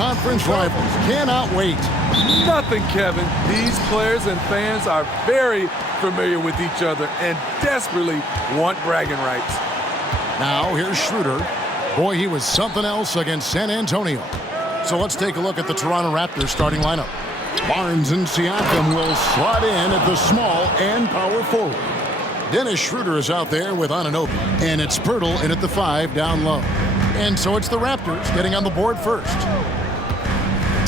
conference rivals. Cannot wait. Nothing, Kevin. These players and fans are very familiar with each other and desperately want bragging rights. Now here's Schroeder. Boy, he was something else against San Antonio. So let's take a look at the Toronto Raptors starting lineup. Barnes and Siakam will slot in at the small and power forward. Dennis Schroeder is out there with Anunoby. And it's Pirtle in at the 5 down low. And so it's the Raptors getting on the board first.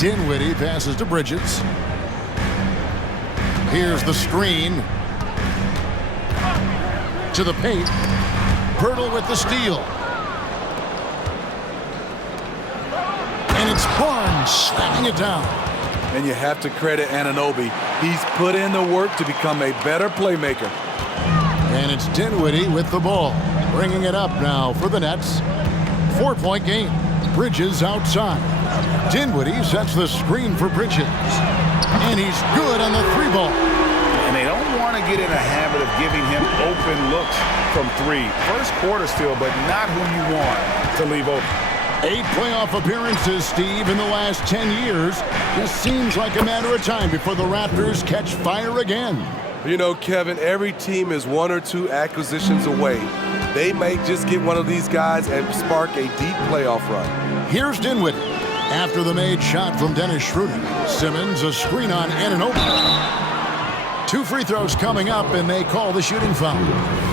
Dinwiddie passes to Bridges. Here's the screen. To the paint. Pirtle with the steal. And it's Barnes slamming it down. And you have to credit Anunoby. He's put in the work to become a better playmaker. And it's Dinwiddie with the ball. Bringing it up now for the Nets. 4-point game. Bridges outside. Dinwiddie sets the screen for Bridges. And he's good on the 3-ball. And they don't want to get in a habit of giving him open looks from 3. First quarter still, but not who you want to leave open. 8 playoff appearances, Steve, in the last 10 years. Just seems like a matter of time before the Raptors catch fire again. You know, Kevin, every team is 1 or 2 acquisitions away. They may just get one of these guys and spark a deep playoff run. Here's Dinwiddie. After the made shot from Dennis Schroeder. Simmons, a screen on Anunoby. 2 free throws coming up, and they call the shooting foul.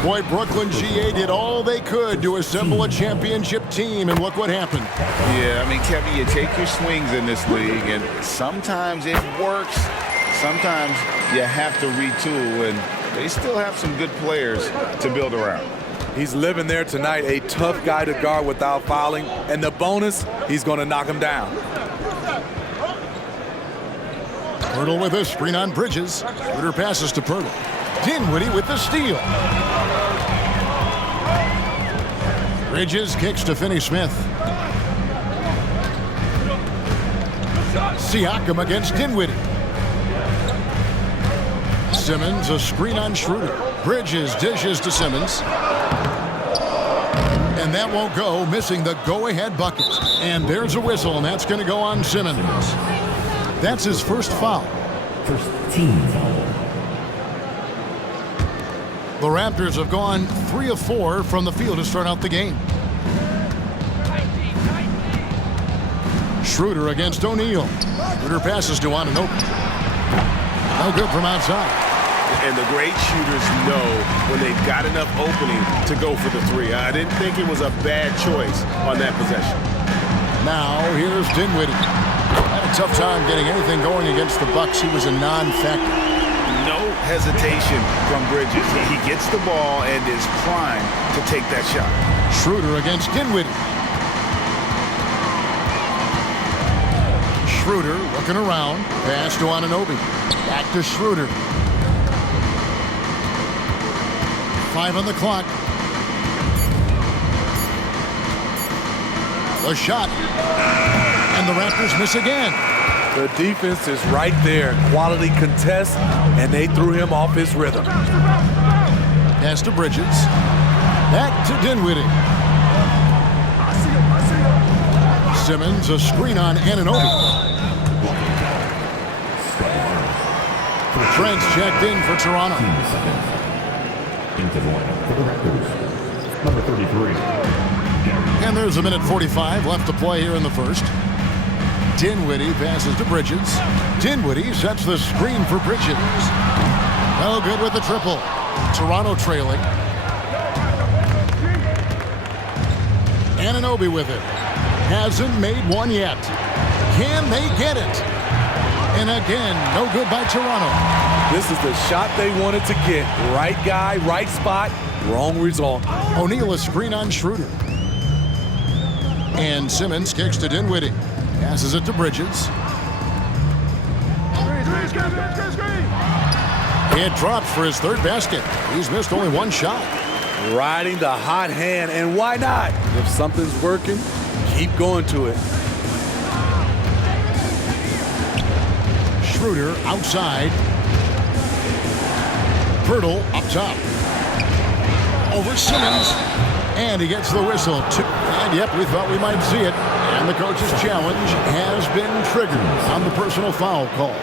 Boy, Brooklyn GA did all they could to assemble a championship team, and look what happened. Yeah, I mean, Kevin, you take your swings in this league, and sometimes it works. Sometimes you have to retool, and they still have some good players to build around. He's living there tonight, a tough guy to guard without fouling, and the bonus, he's going to knock him down. Pirtle with a screen on Bridges. Schroeder passes to Pirtle. Dinwiddie with the steal. Bridges kicks to Finney-Smith. Siakam against Dinwiddie. Simmons, a screen on Schroeder. Bridges dishes to Simmons. And that won't go, missing the go-ahead bucket. And there's a whistle, and that's going to go on Simmons. That's his first foul. First team foul. The Raptors have gone 3 of 4 from the field to start out the game. Schroeder against O'Neal. Schroeder passes to Anunoby. No good from outside. And the great shooters know when they've got enough opening to go for the 3. I didn't think it was a bad choice on that possession. Now here's Dinwiddie. Had a tough time getting anything going against the Bucks. He was a non-factor. No hesitation from Bridges. He gets the ball and is primed to take that shot. Schroeder against Dinwiddie. Schroeder looking around. Pass to Anunoby. Back to Schroeder. 5 on the clock. The shot. And the Raptors miss again. The defense is right there. Quality contest, and they threw him off his rhythm. Pass to Bridges. Back to Dinwiddie. Simmons, a screen on Anunoby. Trent's checked in for Toronto. Into the lineup for the Raptors, number 33. And there's a minute 45 left to play here in the first. Dinwiddie passes to Bridges. Dinwiddie sets the screen for Bridges. No good with the triple. Toronto trailing. Anunoby with it. Hasn't made one yet. Can they get it? And again, no good by Toronto. This is the shot they wanted to get. Right guy, right spot, wrong result. O'Neal a screen on Schroeder. And Simmons kicks to Dinwiddie. Passes it to Bridges. It drops for his 3rd basket. He's missed only 1 shot. Riding the hot hand, and why not? If something's working, keep going to it. Schroeder outside. Pirtle up top. Over Simmons. And he gets the whistle. And yep, we thought we might see it. And the coach's challenge has been triggered on the personal foul call.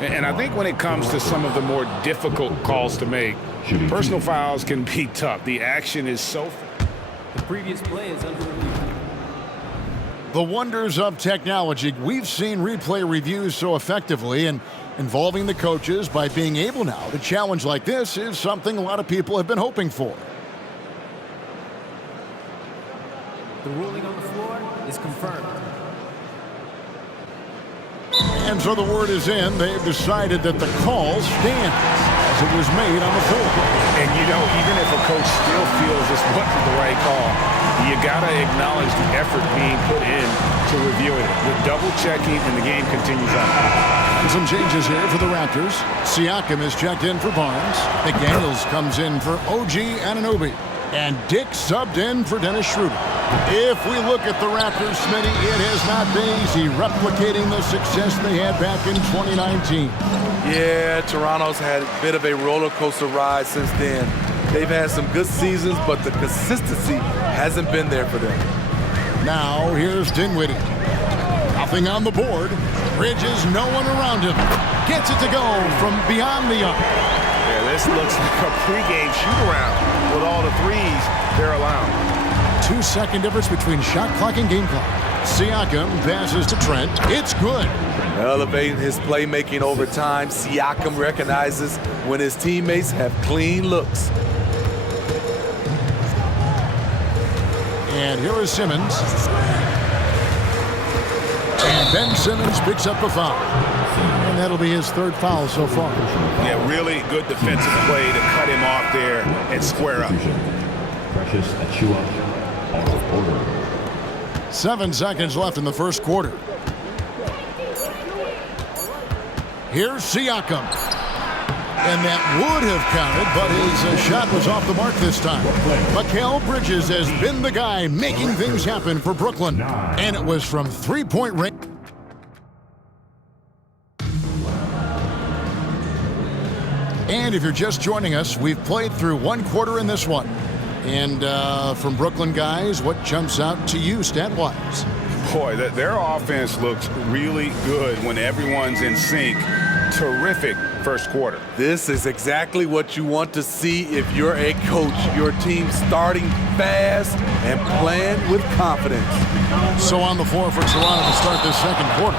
And I think when it comes to some of the more difficult calls to make, personal fouls can be tough. The action is so... The previous play is under review. The wonders of technology. We've seen replay reviews so effectively, and involving the coaches by being able now to challenge like this is something a lot of people have been hoping for. The ruling on the floor is confirmed. And so the word is in. They've decided that the call stands as it was made on the floor. And, you know, even if a coach still feels this wasn't the right call, you got to acknowledge the effort being put in to reviewing it. The double-checking, and the game continues on. And some changes here for the Raptors. Siakam is checked in for Barnes. McDaniels comes in for OG Anunoby. And Dick subbed in for Dennis Schroeder. If we look at the Raptors, Smitty, it has not been easy replicating the success they had back in 2019. Yeah, Toronto's had a bit of a roller coaster ride since then. They've had some good seasons, but the consistency hasn't been there for them. Now, here's Dinwiddie. Nothing on the board. Bridges, no one around him. Gets it to go from beyond the arc. Yeah, this looks like a pregame shoot-around with all the threes they're allowing. 2-second difference between shot clock and game clock. Siakam passes to Trent. It's good. Elevating his playmaking over time, Siakam recognizes when his teammates have clean looks. And here is Simmons. And Ben Simmons picks up the foul. And that'll be his third foul so far. Yeah, really good defensive play to cut him off there and square up. Precious Achua, out of order. 7 seconds left in the first quarter. Here's Siakam. And that would have counted, but his shot was off the mark this time. Mikal Bridges has been the guy making things happen for Brooklyn. And it was from three-point range. And if you're just joining us, we've played through one quarter in this one. And from Brooklyn guys, what jumps out to you stat-wise? Boy, their offense looks really good when everyone's in sync. Terrific first quarter. This is exactly what you want to see if you're a coach. Your team starting fast and playing with confidence. So on the floor for Toronto to start this second quarter.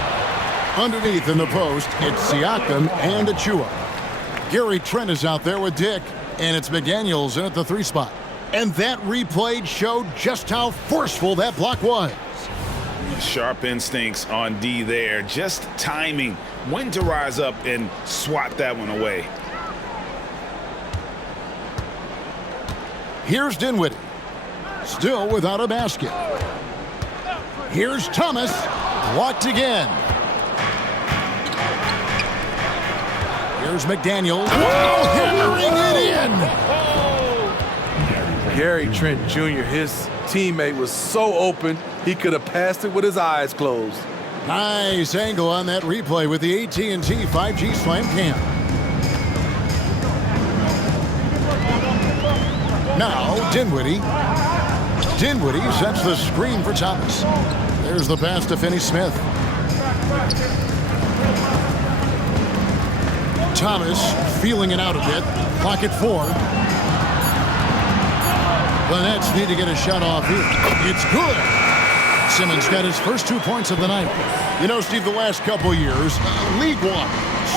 Underneath in the post, it's Siakam and Achua. Gary Trent is out there with Dick, and it's McDaniels in at the 3 spot. And that replay showed just how forceful that block was. Sharp instincts on D there. Just timing when to rise up and swat that one away. Here's Dinwiddie. Still without a basket. Here's Thomas. Blocked again. Here's McDaniels. Oh, hammering it in. Gary Trent Jr., his teammate was so open, he could have passed it with his eyes closed. Nice angle on that replay with the AT&T 5G Slam Cam. Now, Dinwiddie. Dinwiddie sets the screen for Thomas. There's the pass to Finney-Smith. Thomas feeling it out a bit. Clock at 4. The Nets need to get a shot off here. It's good. Simmons got his first 2 points of the night. You know, Steve, the last couple years, league-wide,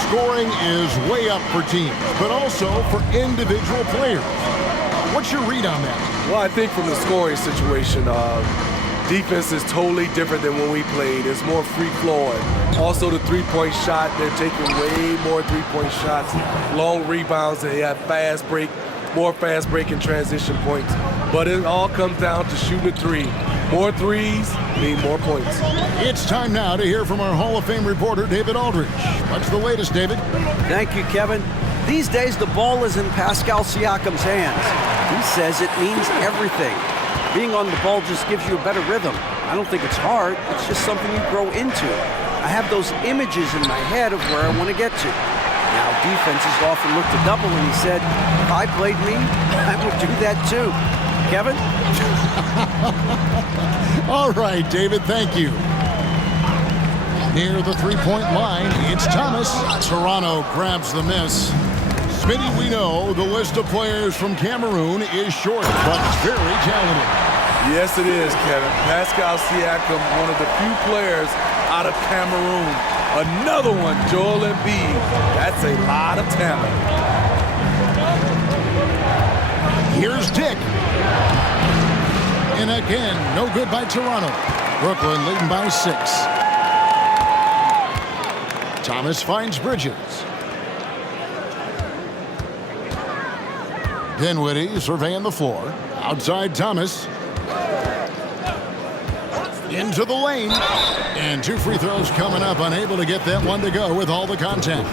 scoring is way up for teams, but also for individual players. What's your read on that? Well, I think from the scoring situation, defense is totally different than when we played. It's more free-flowing. Also, the three-point shot, they're taking way more three-point shots, long rebounds, and they have fast break, more fast break and transition points. But it all comes down to shooting a three. More threes mean more points. It's time now to hear from our Hall of Fame reporter, David Aldridge. What's the latest, David? Thank you, Kevin. These days, the ball is in Pascal Siakam's hands. He says it means everything. Being on the ball just gives you a better rhythm. I don't think it's hard. It's just something you grow into. I have those images in my head of where I want to get to. Now, defenses often look to double, and he said, if I played me, I would do that too. Kevin? All right, David, thank you. Near the three-point line, it's Thomas. Toronto grabs the miss. Smitty, we know the list of players from Cameroon is short, but very talented. Yes, it is, Kevin. Pascal Siakam, one of the few players out of Cameroon. Another one, Joel Embiid. That's a lot of talent. Here's Dick. And again, no good by Toronto. Brooklyn leading by 6. Thomas finds Bridges. Dinwiddie surveying the floor. Outside Thomas. Into the lane. And 2 free throws coming up. Unable to get that one to go with all the contact.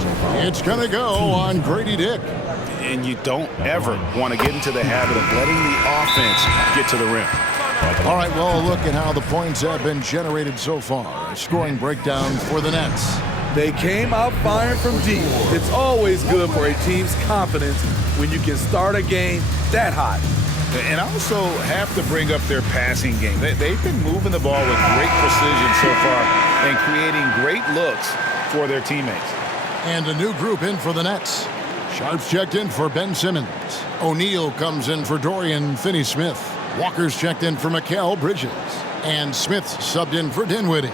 It's going to go on Grady Dick. And you don't ever want to get into the habit of letting the offense get to the rim. All right, well, look at how the points have been generated so far. A scoring breakdown for the Nets. They came out firing from deep. It's always good for a team's confidence when you can start a game that hot. And also have to bring up their passing game. They've been moving the ball with great precision so far and creating great looks for their teammates. And a new group in for the Nets. Sharps checked in for Ben Simmons. O'Neal comes in for Dorian Finney-Smith. Walker's checked in for Mikal Bridges. And Smith subbed in for Dinwiddie.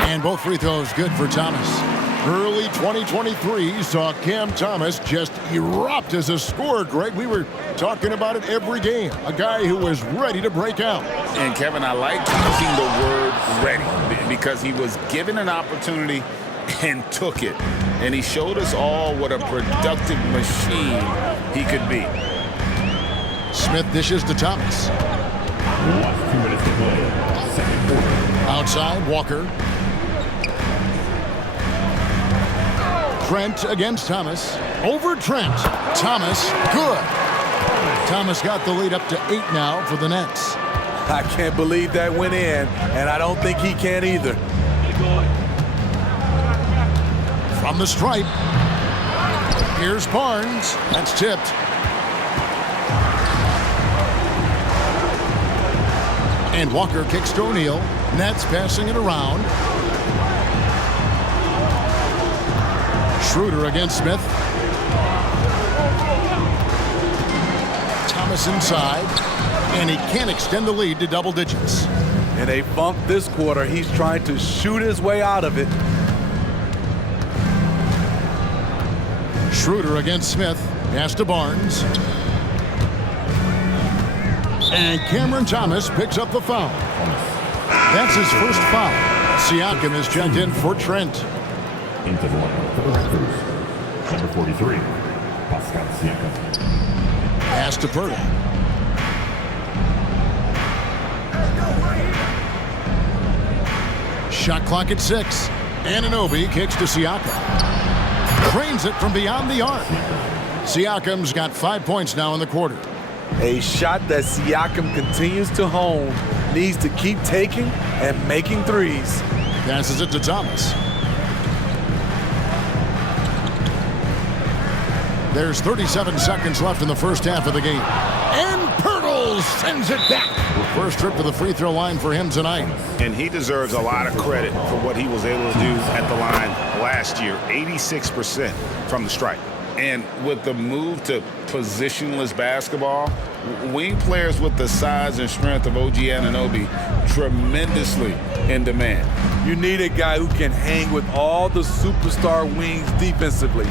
And both free throws good for Thomas. Early 2023 saw Cam Thomas just erupt as a scorer, Greg. We were talking about it every game. A guy who was ready to break out. And Kevin, I like using the word ready because he was given an opportunity and took it. And he showed us all what a productive machine he could be. Smith dishes to Thomas. 2 minutes to play. Second quarter. Outside, Walker. Trent against Thomas. Over Trent. Thomas, good. Thomas got the lead up to 8 now for the Nets. I can't believe that went in, and I don't think he can either. From the stripe. Here's Barnes. That's tipped. And Walker kicks to O'Neal. Nets passing it around. Schroeder against Smith. Thomas inside. And he can't extend the lead to double digits. In a bump this quarter, he's trying to shoot his way out of it. Schroeder against Smith. Pass to Barnes. And Cameron Thomas picks up the foul. That's his first foul. Siakam is checked in for Trent. Into the lineup for the Raptors. Number 43, Pascal Siakam. Pass to Purtle. Shot clock at 6. Anunoby kicks to Siakam. Drains it from beyond the arc. Siakam's got 5 points now in the quarter. A shot that Siakam continues to hone. Needs to keep taking and making threes. Passes it to Thomas. There's 37 seconds left in the first half of the game. And Pirtle sends it back. First trip to the free throw line for him tonight. And he deserves a lot of credit for what he was able to do at the line last year. 86% from the stripe. And with the move to positionless basketball, wing players with the size and strength of OG Anunoby tremendously in demand. You need a guy who can hang with all the superstar wings defensively.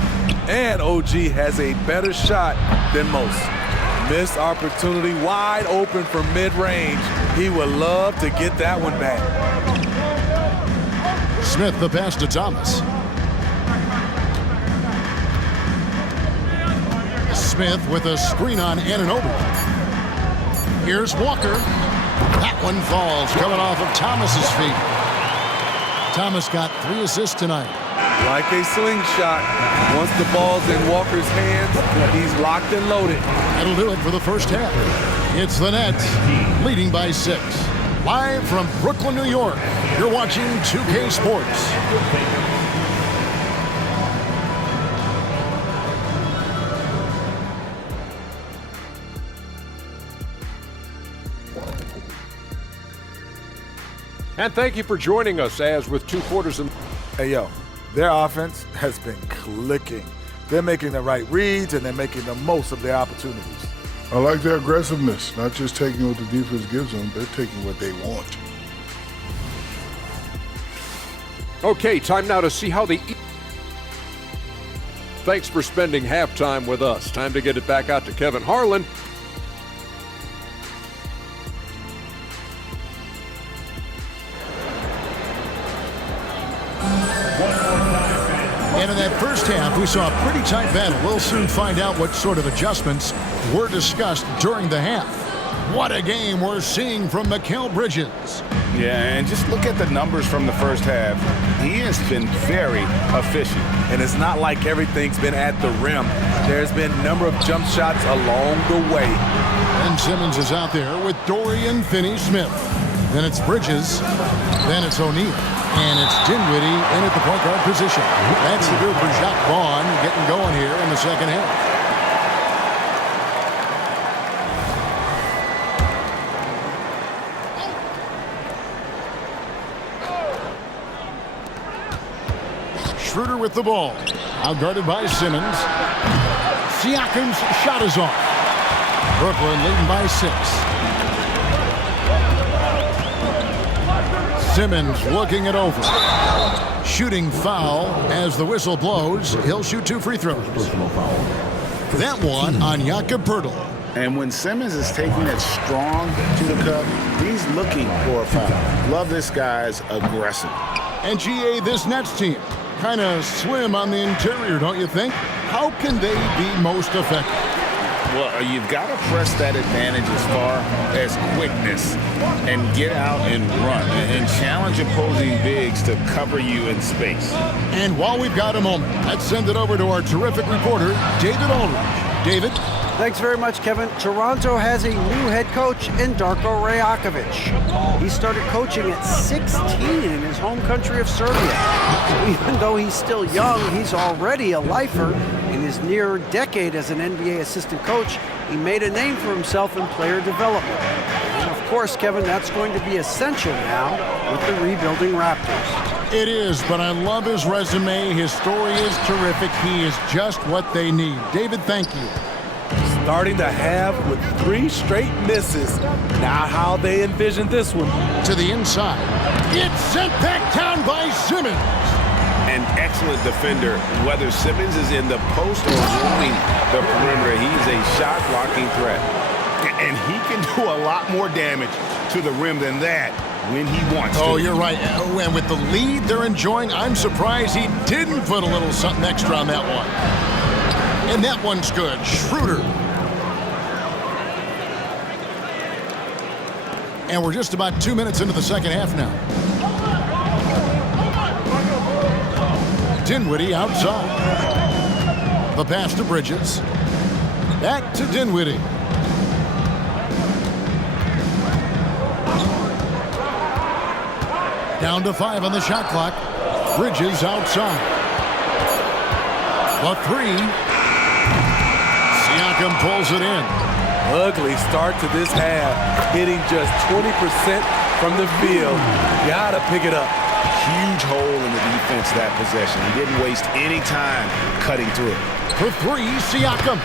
And OG has a better shot than most. Missed opportunity, wide open for mid-range. He would love to get that one back. Smith the pass to Thomas. Smith with a screen on Anunoby. Here's Walker. That one falls, coming off of Thomas's feet. Thomas got 3 assists tonight. Like a slingshot. Once the ball's in Walker's hands, he's locked and loaded. That'll do it for the first half. It's the Nets leading by 6. Live from Brooklyn, New York, you're watching 2K Sports. And thank you for joining us as with 2 quarters and Hey, yo, their offense has been clicking. They're making the right reads, and they're making the most of their opportunities. I like their aggressiveness, not just taking what the defense gives them, they're taking what they want. Okay, time now to see how the Thanks for spending halftime with us. Time to get it back out to Kevin Harlan. And in that first half, we saw a pretty tight battle. We'll soon find out what sort of adjustments were discussed during the half. What a game we're seeing from Mikal Bridges. Yeah, and just look at the numbers from the first half. He has been very efficient. And it's not like everything's been at the rim. There's been a number of jump shots along the way. And Simmons is out there with Dorian Finney-Smith. Then it's Bridges. Then it's O'Neal. And it's Dinwiddie in at the point guard position. That's the good for Jacques Vaughn getting going here in the second half. Schroeder with the ball. Outguarded by Simmons. Siakam's shot is off. Brooklyn leading by 6. Simmons looking it over. Shooting foul as the whistle blows. He'll shoot 2 free throws. That one on Jakob Poeltl. And when Simmons is taking it strong to the cup, he's looking for a foul. Love this guy's aggressive. And GA, this Nets team, kind of slim on the interior, don't you think? How can they be most effective? Well, you've got to press that advantage as far as quickness and get out and run and challenge opposing bigs to cover you in space. And while we've got a moment, let's send it over to our terrific reporter, David Aldridge. David? Thanks very much, Kevin. Toronto has a new head coach in Darko Rajakovic. He started coaching at 16 in his home country of Serbia. So even though he's still young, he's already a lifer. In his near decade as an NBA assistant coach, he made a name for himself in player development. And of course, Kevin, that's going to be essential now with the rebuilding Raptors. It is, but I love his resume. His story is terrific. He is just what they need. David, thank you. Starting the half with 3 straight misses. Now how they envision this one. To the inside. It's sent back down by Simmons. An excellent defender, whether Simmons is in the post or roaming the perimeter. He's a shot-blocking threat. And he can do a lot more damage to the rim than that when he wants to. Oh, you're right. And with the lead they're enjoying, I'm surprised he didn't put a little something extra on that one. And that one's good. Schroeder. And we're just about 2 minutes into the second half now. Dinwiddie outside. The pass to Bridges. Back to Dinwiddie. Down to 5 on the shot clock. Bridges outside. The 3. Siakam pulls it in. Ugly start to this half. Hitting just 20% from the field. Gotta pick it up. Huge hole in the defense that possession. He didn't waste any time cutting through it. For 3, Siakam.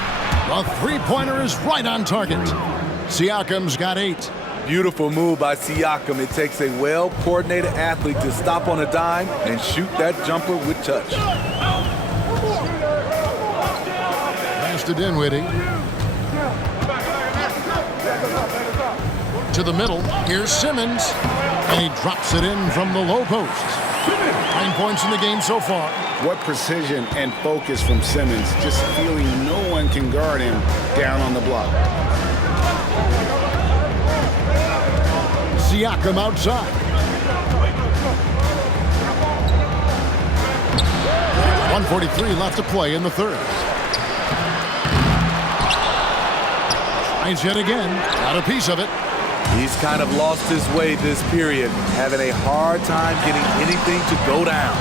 The three-pointer is right on target. Siakam's got 8. Beautiful move by Siakam. It takes a well-coordinated athlete to stop on a dime and shoot that jumper with touch. Pass to Dinwiddie. To the middle. Here's Simmons. And he drops it in from the low post. 9 points in the game so far. What precision and focus from Simmons, just feeling no one can guard him down on the block. Siakam outside. 1:43 left to play in the third. Tries yet again. Got a piece of it. He's kind of lost his way this period, having a hard time getting anything to go down.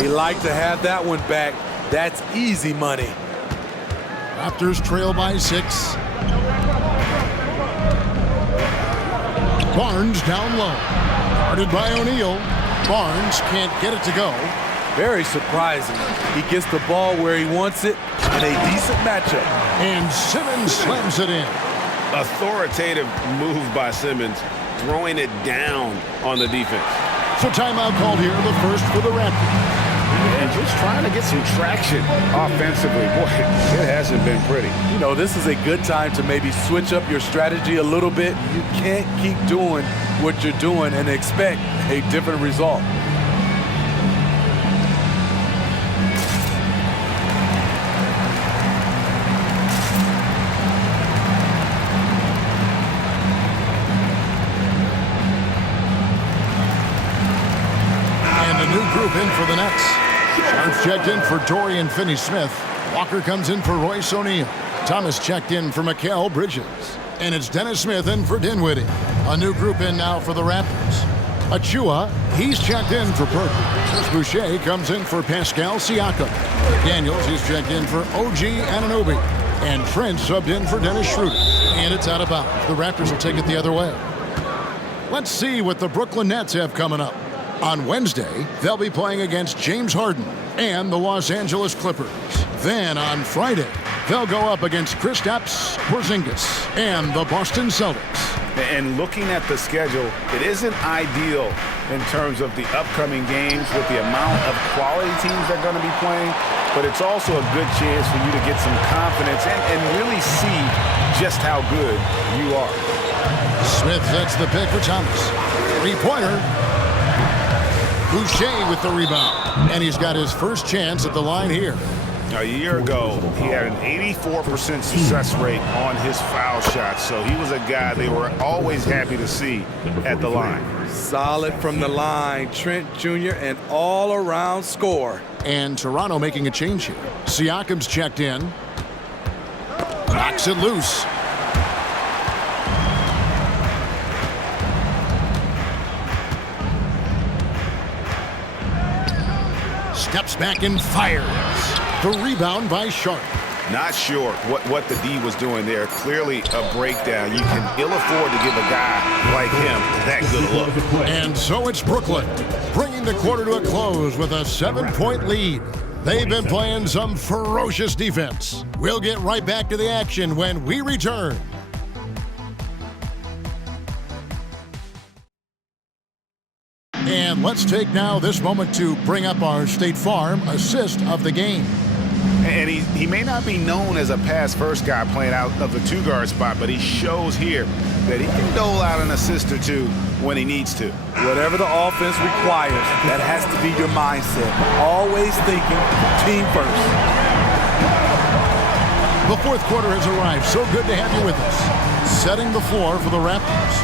He liked to have that one back. That's easy money. Raptors trail by 6. Barnes down low. Guarded by O'Neal. Barnes can't get it to go. Very surprising. He gets the ball where he wants it in a decent matchup. And Simmons slams it in. Authoritative move by Simmons, throwing it down on the defense. So timeout called here, the first for the Raptors. And just trying to get some traction offensively. Boy, it hasn't been pretty. You know, this is a good time to maybe switch up your strategy a little bit. You can't keep doing what you're doing and expect a different result. Group in for the Nets. Sharps checked in for Dorian Finney-Smith. Walker comes in for Royce O'Neal. Thomas checked in for Mikal Bridges. And it's Dennis Smith in for Dinwiddie. A new group in now for the Raptors. Achua, he's checked in for Chris Boucher comes in for Pascal Siakam. Daniels, he's checked in for OG Anunoby. And Trent subbed in for Dennis Schroeder. And it's out of bounds. The Raptors will take it the other way. Let's see what the Brooklyn Nets have coming up. On Wednesday, they'll be playing against James Harden and the Los Angeles Clippers. Then on Friday, they'll go up against Kristaps Porzingis and the Boston Celtics. And looking at the schedule, it isn't ideal in terms of the upcoming games with the amount of quality teams they're going to be playing, but it's also a good chance for you to get some confidence and really see just how good you are. Smith sets the pick for Thomas. Three-pointer. Boucher with the rebound. And he's got his first chance at the line here. A year ago, he had an 84% success rate on his foul shots, so he was a guy they were always happy to see at the line. Solid from the line. Trent Jr., an all-around scorer. And Toronto making a change here. Siakam's checked in. Knocks it loose. Steps back and fires. The rebound by Sharp. Not sure what the D was doing there. Clearly a breakdown. You can ill afford to give a guy like him that good a look. And so it's Brooklyn, bringing the quarter to a close with a 7-point lead. They've been playing some ferocious defense. We'll get right back to the action when we return. And let's take now this moment to bring up our State Farm assist of the game. And he may not be known as a pass-first guy playing out of the two-guard spot, but he shows here that he can dole out an assist or two when he needs to. Whatever the offense requires, that has to be your mindset. Always thinking team first. The fourth quarter has arrived. So good to have you with us. Setting the floor for the Raptors.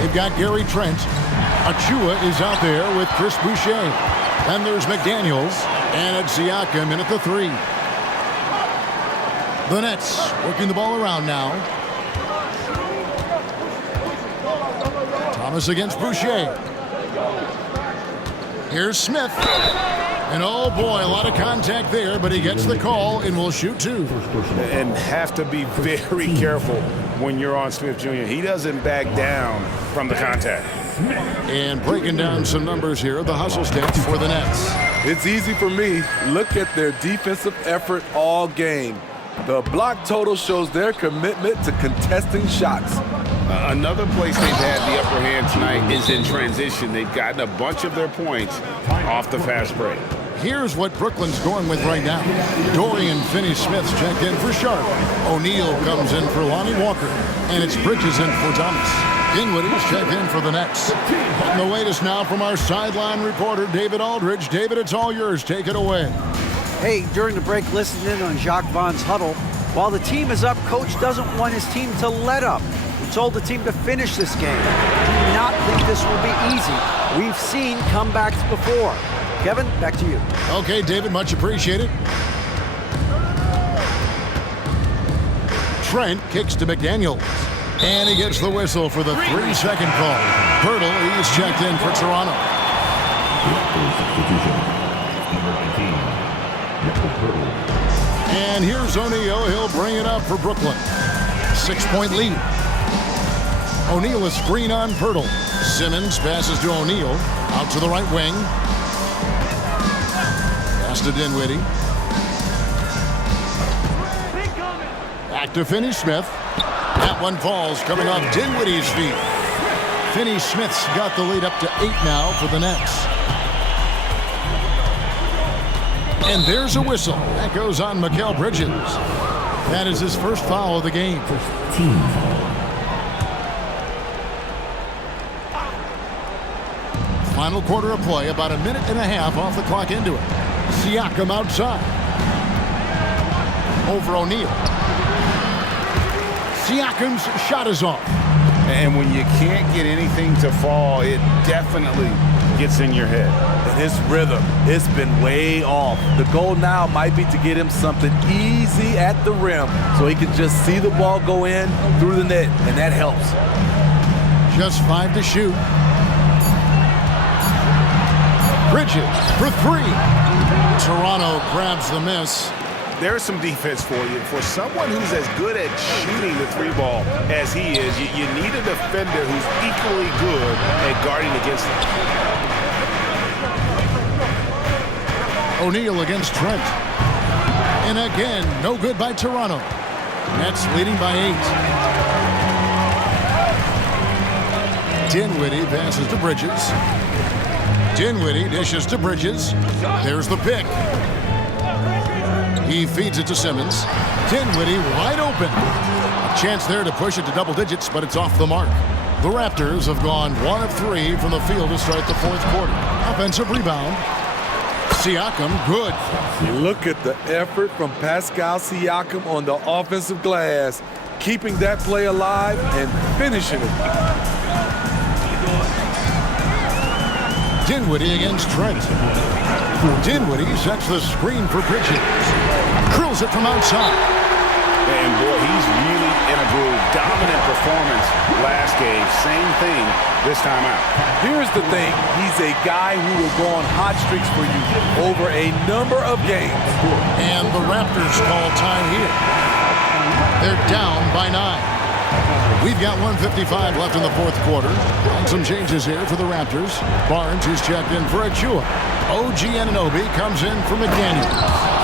They've got Gary Trent. Achua is out there with Chris Boucher. Then there's McDaniels. And it's Siakam in at the 3. The Nets working the ball around now. Thomas against Boucher. Here's Smith. And oh boy, a lot of contact there, but he gets the call and will shoot 2. And have to be very careful when you're on Smith Jr. He doesn't back down from the contact. And breaking down some numbers here, the hustle stats for the Nets. It's easy for me. Look at their defensive effort all game. The block total shows their commitment to contesting shots. Another place they've had the upper hand tonight is in transition. They've gotten a bunch of their points off the fast break. Here's what Brooklyn's going with right now. Dorian Finney-Smith's checked in for Sharp. O'Neal comes in for Lonnie Walker. And it's Bridges in for Thomas. Dinwiddie's checked in for the Nets. And the latest now from our sideline reporter, David Aldridge. David, it's all yours. Take it away. Hey, during the break, listen in on Jacques Vaughn's huddle. While the team is up, Coach doesn't want his team to let up. He told the team to finish this game. Do not think this will be easy. We've seen comebacks before. Kevin, back to you. Okay, David, much appreciated. Trent kicks to McDaniels. And he gets the whistle for the 3-second call. Pirtle, he's checked in for Toronto. And here's O'Neal. He'll bring it up for Brooklyn. 6-point lead. O'Neal a screen on Pirtle. Simmons passes to O'Neal. Out to the right wing. Pass to Dinwiddie. Back to Finney-Smith. That one falls coming off Dinwiddie's feet. Finney-Smith's got the lead up to 8 now for the Nets. And there's a whistle. That goes on Mikal Bridges. That is his first foul of the game. Final quarter of play, about a minute and a half off the clock into it. Siakam outside. Over O'Neal. Siakam's shot is off. And when you can't get anything to fall, it definitely gets in your head. And his rhythm, it's been way off. The goal now might be to get him something easy at the rim so he can just see the ball go in through the net, and that helps. Just 5 to shoot. Bridges for 3. Toronto grabs the miss. There's some defense for you. For someone who's as good at shooting the 3 ball as he is, you need a defender who's equally good at guarding against him. O'Neal against Trent. And again, no good by Toronto. Nets leading by 8. Dinwiddie passes to Bridges. Dinwiddie dishes to Bridges. There's the pick. He feeds it to Simmons. Dinwiddie wide open. A chance there to push it to double digits, but it's off the mark. The Raptors have gone 1 of 3 from the field to start the 4th quarter. Offensive rebound. Siakam, good. Look at the effort from Pascal Siakam on the offensive glass, keeping that play alive and finishing it. Dinwiddie against Trent. Dinwiddie sets the screen for Bridges. Drills it from outside. And boy, he's really in a groove. Dominant performance last game. Same thing this time out. Here's the thing. He's a guy who will go on hot streaks for you over a number of games. And the Raptors call time here. They're down by 9. We've got 1:55 left in the 4th quarter. And some changes here for the Raptors. Barnes is checked in for Achua. OG Anunoby comes in for McDaniels.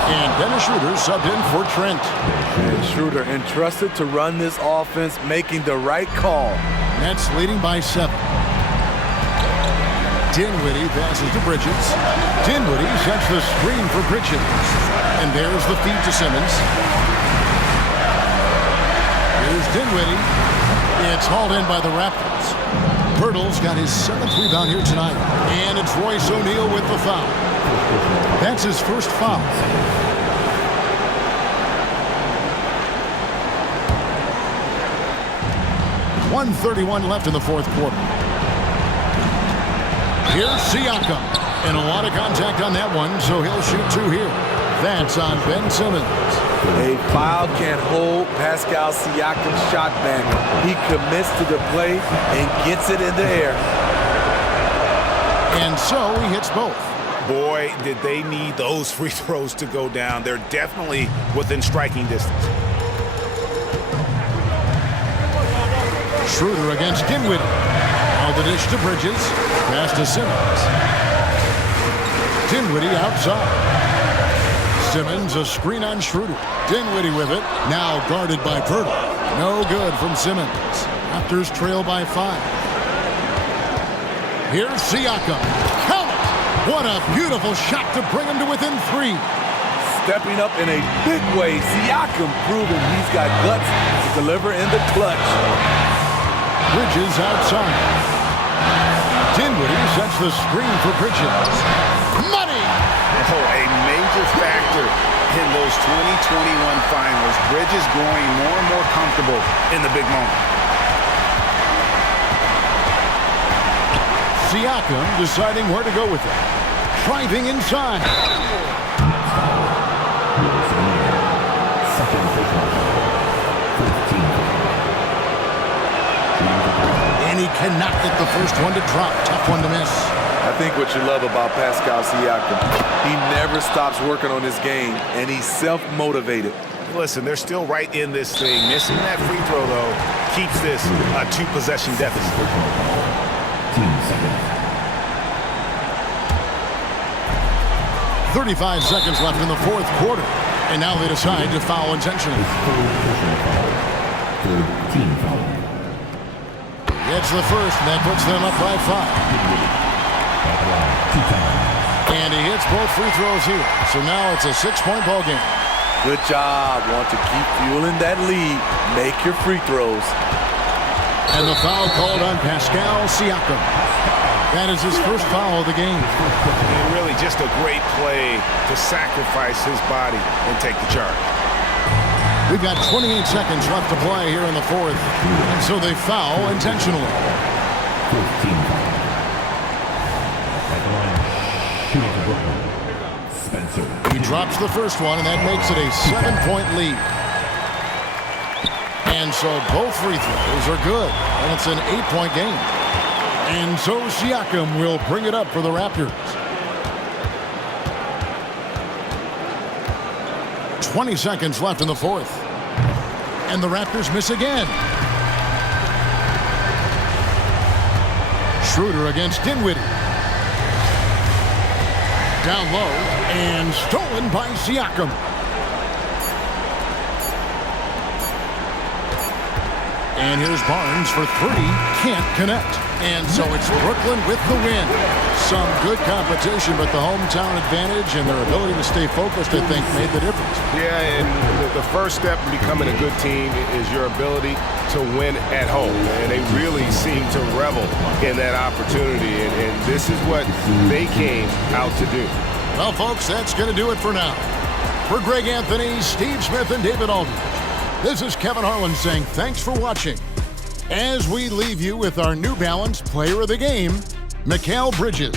And Dennis Schroeder subbed in for Trent. And Schroeder entrusted to run this offense, making the right call. Nets leading by 7. Dinwiddie passes to Bridges. Dinwiddie sets the screen for Bridges. And there's the feed to Simmons. Here's Dinwiddie. It's hauled in by the Raptors. Pirtle's got his 7th rebound here tonight. And it's Royce O'Neal with the foul. That's his first foul. .131 left in the 4th quarter. Here's Siakam. And a lot of contact on that one, so he'll shoot 2 here. That's on Ben Simmons. A foul can't hold Pascal Siakam's shot back. He commits to the play and gets it in the air. And so he hits both. Boy, did they need those free throws to go down. They're definitely within striking distance. Schroeder against Dinwiddie. Now the dish to Bridges. Pass to Simmons. Dinwiddie outside. Simmons a screen on Schroeder. Dinwiddie with it. Now guarded by Pirtle. No good from Simmons. Raptors trail by 5. Here's Siakam. Count it! What a beautiful shot to bring him to within 3. Stepping up in a big way, Siakam proving he's got guts to deliver in the clutch. Bridges outside. Dinwiddie sets the screen for Bridges. Money! Oh, a major factor in those 2021 finals. Bridges growing more and more comfortable in the big moment. Siakam deciding where to go with it. driving inside. Second official. 15. And he cannot get the first one to drop. Tough one to miss. I think what you love about Pascal Siakam, he never stops working on his game, and he's self-motivated. Listen, they're still right in this thing. Missing that free throw, though, keeps this a 2-possession deficit. Team second. 35 seconds left in the fourth quarter. And now they decide to foul intentionally. Third team foul. Gets the first, and that puts them up by 5. And he hits both free throws here. So now it's a 6-point ball game. Good job. Want to keep fueling that lead. Make your free throws. And the foul called on Pascal Siakam. That is his first foul of the game. And really just a great play to sacrifice his body and take the charge. We've got 28 seconds left to play here in the fourth. And so they foul intentionally. 15 foul. At the line, shooting to Brooklyn. Spencer. He drops the first one, and that makes it a 7-point lead. And so both free throws are good, and it's an 8-point game. And so Siakam will bring it up for the Raptors. 20 seconds left in the fourth. And the Raptors miss again. Schroeder against Dinwiddie. Down low and stolen by Siakam. And here's Barnes for 3. Can't connect. And so it's Brooklyn with the win. Some good competition, but the hometown advantage and their ability to stay focused, I think, made the difference. Yeah, and the first step in becoming a good team is your ability to win at home. And they really seem to revel in that opportunity. And this is what they came out to do. Well, folks, that's going to do it for now. For Greg Anthony, Steve Smith, and David Aldridge, this is Kevin Harlan saying thanks for watching. As we leave you with our New Balance Player of the Game, Mikal Bridges.